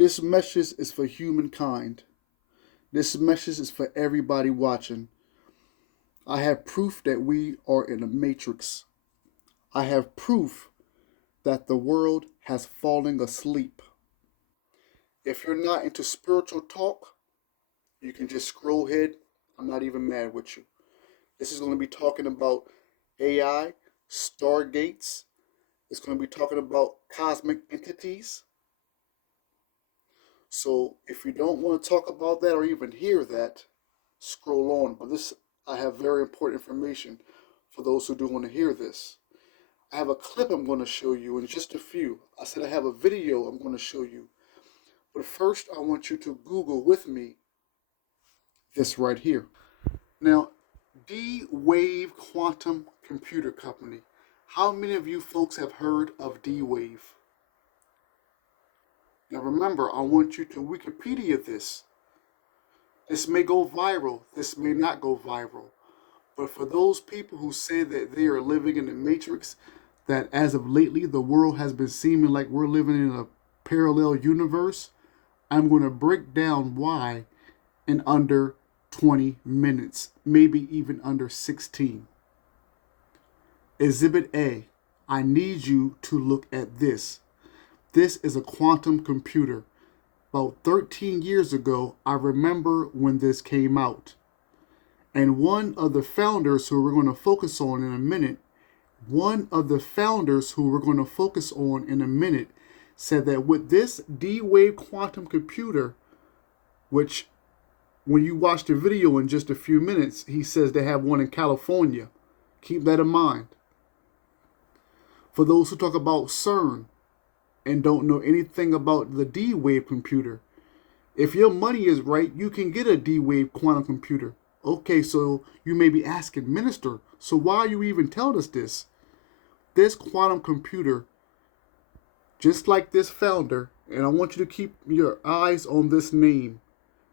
This message is for humankind. This message is for everybody watching. I have proof that we are in a matrix. I have proof that the world has fallen asleep. If you're not into spiritual talk, you can just scroll ahead. I'm not even mad with you. This is going to be talking about AI, stargates. It's going to be talking about cosmic entities. So if you don't want to talk about that or even hear that, scroll on. But this, I have very important information for those who do want to hear this. I have a clip I'm going to show you in just a few. I said I have a video I'm going to show you. But first, I want you to Google with me this right here. Now, D-Wave Quantum Computer Company. How many of you folks have heard of D-Wave? Now remember, I want you to Wikipedia this. This may go viral, this may not go viral. But for those people who say that they are living in the matrix, that as of lately the world has been seeming like we're living in a parallel universe, I'm going to break down why in under 20 minutes, maybe even under 16. Exhibit A, I need you to look at this. This is a quantum computer. About 13 years ago, I remember when this came out. And one of the founders who we're going to focus on in a minute, said that with this D-Wave quantum computer, which when you watch the video in just a few minutes, he says they have one in California. Keep that in mind. For those who talk about CERN and don't know anything about the D-Wave computer, if your money is right, you can get a D-Wave quantum computer. Okay, so you may be asking, Minister, so why are you even telling us this? This quantum computer, just like this founder, and I want you to keep your eyes on this name,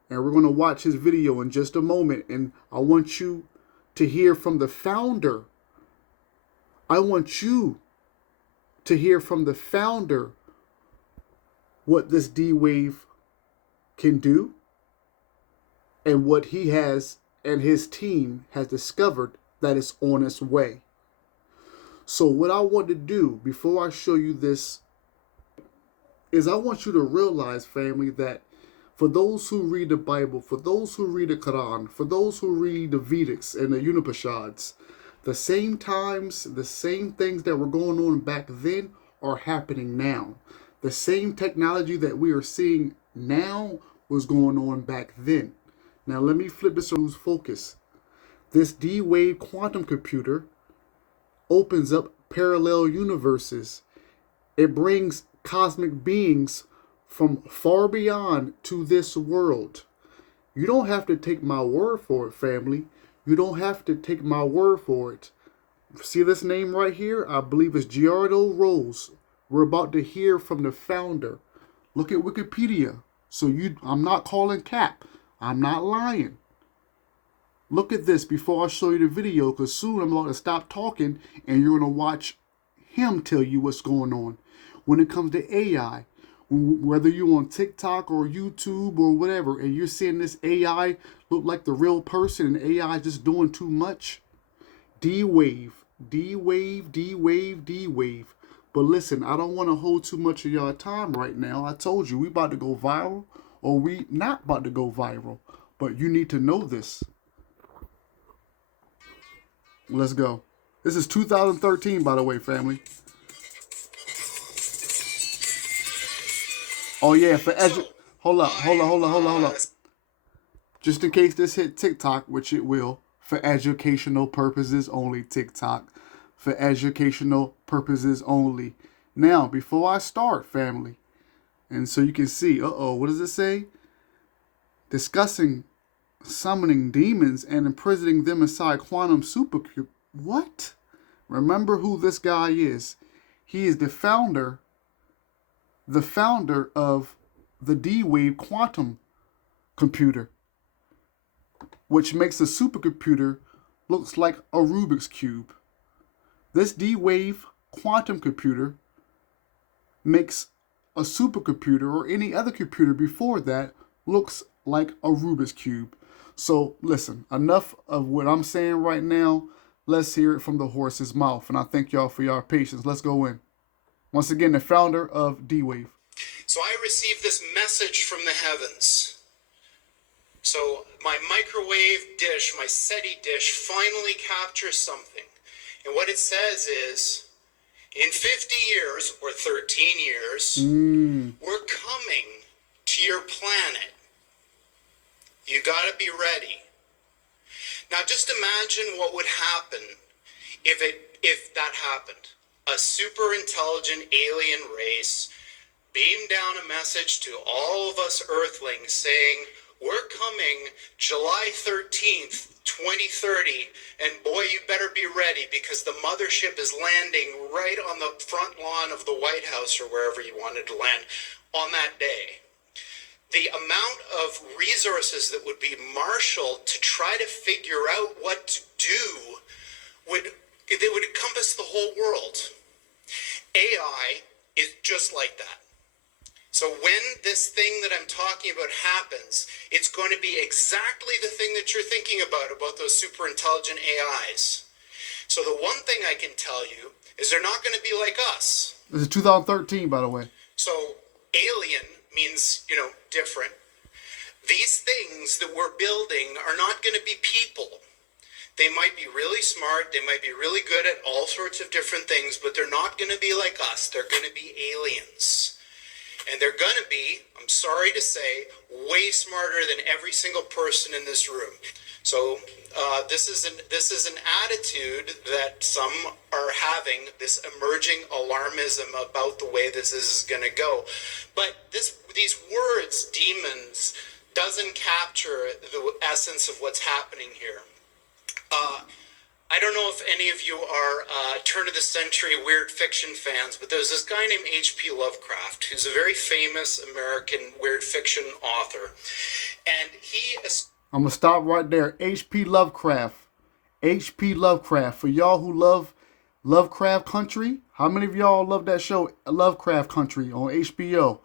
and we're going to watch his video in just a moment, and I want you to hear from the founder. I want you to hear from the founder what this D-Wave can do and what he has and his team has discovered that is on its way. So what I want to do before I show you this is I want you to realize, family, that for those who read the Bible, for those who read the Quran, for those who read the Vedics and the Upanishads, the same times, the same things that were going on back then are happening now. The same technology that we are seeing now was going on back then. Now let me flip this to focus. This D-Wave quantum computer opens up parallel universes. It brings cosmic beings from far beyond to this world. You don't have to take my word for it, family. You don't have to take my word for it. See this name right here? I believe it's Giardo Rose. We're about to hear from the founder. Look at Wikipedia. So I'm not calling cap. I'm not lying. Look at this before I show you the video, because soon I'm about to stop talking and you're going to watch him tell you what's going on. When it comes to AI, whether you're on TikTok or YouTube or whatever, and you're seeing this AI look like the real person and AI just doing too much, D-Wave, D-Wave, D-Wave, D-Wave. But listen, I don't want to hold too much of y'all time right now. I told you we about to go viral or we not about to go viral. But you need to know this. Let's go. This is 2013, by the way, family. Oh yeah, hold up. Just in case this hit TikTok, which it will, for educational purposes only, TikTok. For educational purposes only. Now, before I start, family, and so you can see, what does it say? Discussing summoning demons and imprisoning them inside quantum supercube. What? Remember who this guy is. He is the founder of the D-Wave quantum computer, which makes a supercomputer looks like a Rubik's Cube. This D-Wave quantum computer makes a supercomputer or any other computer before that looks like a Rubik's Cube. So listen, enough of what I'm saying right now. Let's hear it from the horse's mouth. And I thank y'all for your patience. Let's go in. Once again, the founder of D-Wave. So I received this message from the heavens. So my microwave dish, my SETI dish, finally captures something. And what it says is, in 50 years, or 13 years, we're coming to your planet. You gotta be ready. Now just imagine what would happen if that happened. A super intelligent alien race beamed down a message to all of us Earthlings saying, we're coming July 13th, 2030, and boy, you better be ready because the mothership is landing right on the front lawn of the White House or wherever you wanted to land on that day. The amount of resources that would be marshaled to try to figure out what to do would encompass the whole world. AI is just like that. So when this thing that I'm talking about happens, it's going to be exactly the thing that you're thinking about those super intelligent AIs. So the one thing I can tell you is they're not going to be like us. This is 2013, by the way. So alien means, different. These things that we're building are not going to be people. They might be really smart, they might be really good at all sorts of different things, but they're not going to be like us. They're going to be aliens. And they're going to be, I'm sorry to say, way smarter than every single person in this room. So this is an attitude that some are having, this emerging alarmism about the way this is going to go. But these words, demons, doesn't capture the essence of what's happening here. I don't know if any of you are turn-of-the-century weird fiction fans, but there's this guy named H.P. Lovecraft, who's a very famous American weird fiction author. And I'm going to stop right there. H.P. Lovecraft. H.P. Lovecraft. For y'all who love Lovecraft Country, how many of y'all love that show, Lovecraft Country, on HBO?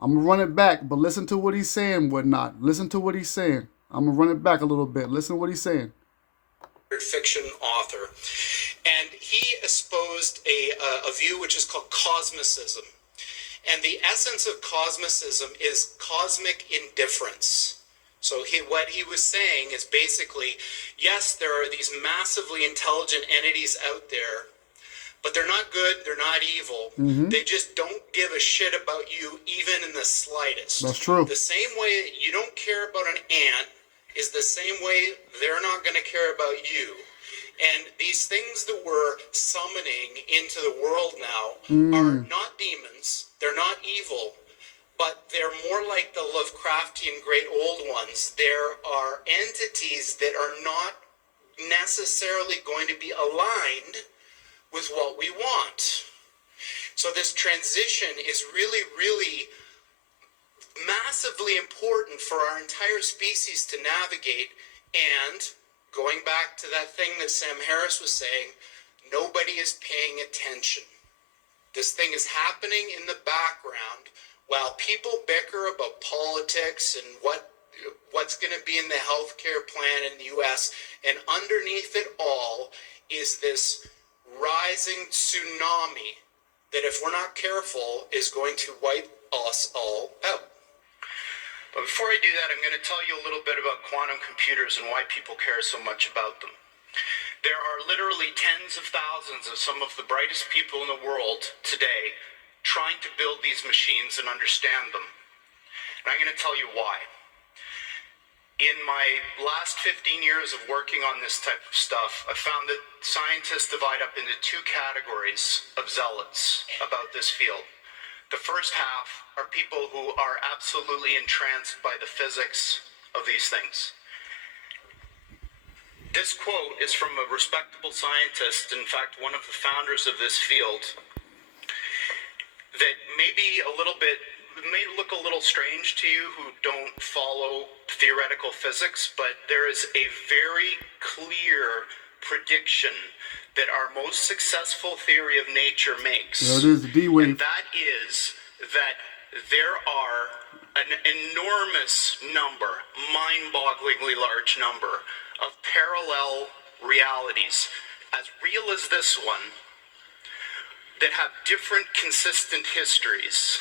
I'm going to run it back, but listen to what he's saying, whatnot. Listen to what he's saying. I'm going to run it back a little bit. Listen to what he's saying. Fiction author, and he espoused a view which is called cosmicism, and the essence of cosmicism is cosmic indifference. So what he was saying is basically, yes, there are these massively intelligent entities out there, but they're not good, they're not evil. They just don't give a shit about you even in the slightest. That's true. The same way that you don't care about an ant is the same way they're not going to care about you. And these things that we're summoning into the world now are not demons, they're not evil, but they're more like the Lovecraftian great old ones. There are entities that are not necessarily going to be aligned with what we want. So this transition is really, really massively important for our entire species to navigate. And going back to that thing that Sam Harris was saying, nobody is paying attention. This thing is happening in the background while people bicker about politics and what's going to be in the healthcare plan in the U.S. And underneath it all is this rising tsunami that, if we're not careful, is going to wipe us all out. But before I do that, I'm going to tell you a little bit about quantum computers and why people care so much about them. There are literally tens of thousands of some of the brightest people in the world today trying to build these machines and understand them. And I'm going to tell you why. In my last 15 years of working on this type of stuff, I found that scientists divide up into two categories of zealots about this field. The first half are people who are absolutely entranced by the physics of these things. This quote is from a respectable scientist, in fact, one of the founders of this field, that may look a little strange to you who don't follow theoretical physics, but there is a very clear prediction that our most successful theory of nature makes. There it is, the D-Wave. And that is that there are an enormous number, mind-bogglingly large number, of parallel realities, as real as this one, that have different consistent histories.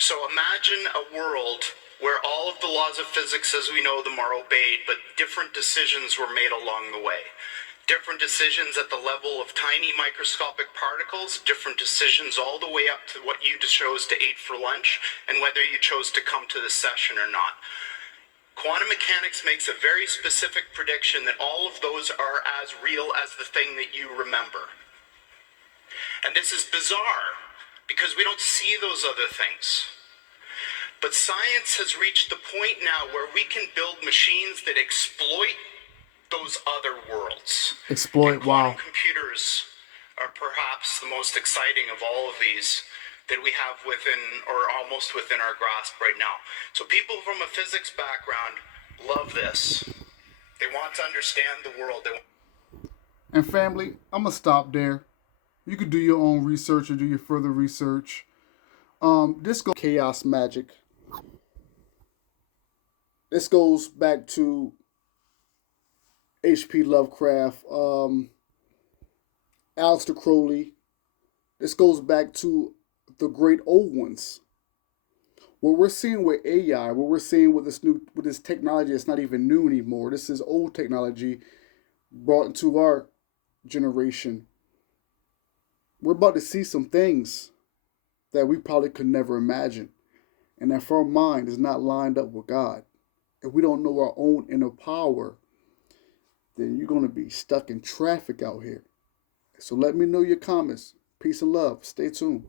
So imagine a world where all of the laws of physics as we know them are obeyed, but different decisions were made along the way. Different decisions at the level of tiny microscopic particles, different decisions all the way up to what you chose to eat for lunch, and whether you chose to come to this session or not. Quantum mechanics makes a very specific prediction that all of those are as real as the thing that you remember. And this is bizarre, because we don't see those other things. But science has reached the point now where we can build machines that exploit those other worlds. Exploit, and wow. quantum computers are perhaps the most exciting of all of these that we have within, or almost within our grasp right now. So people from a physics background love this. They want to understand the world. And family, I'm going to stop there. You could do your own research or do your further research. This goes chaos magic. This goes back to H.P. Lovecraft, Aleister Crowley. This goes back to the great old ones. What we're seeing with AI, what we're seeing with this technology, it's not even new anymore. This is old technology brought into our generation. We're about to see some things that we probably could never imagine. And if our mind is not lined up with God, if we don't know our own inner power, then you're going to be stuck in traffic out here. So let me know your comments. Peace and love. Stay tuned.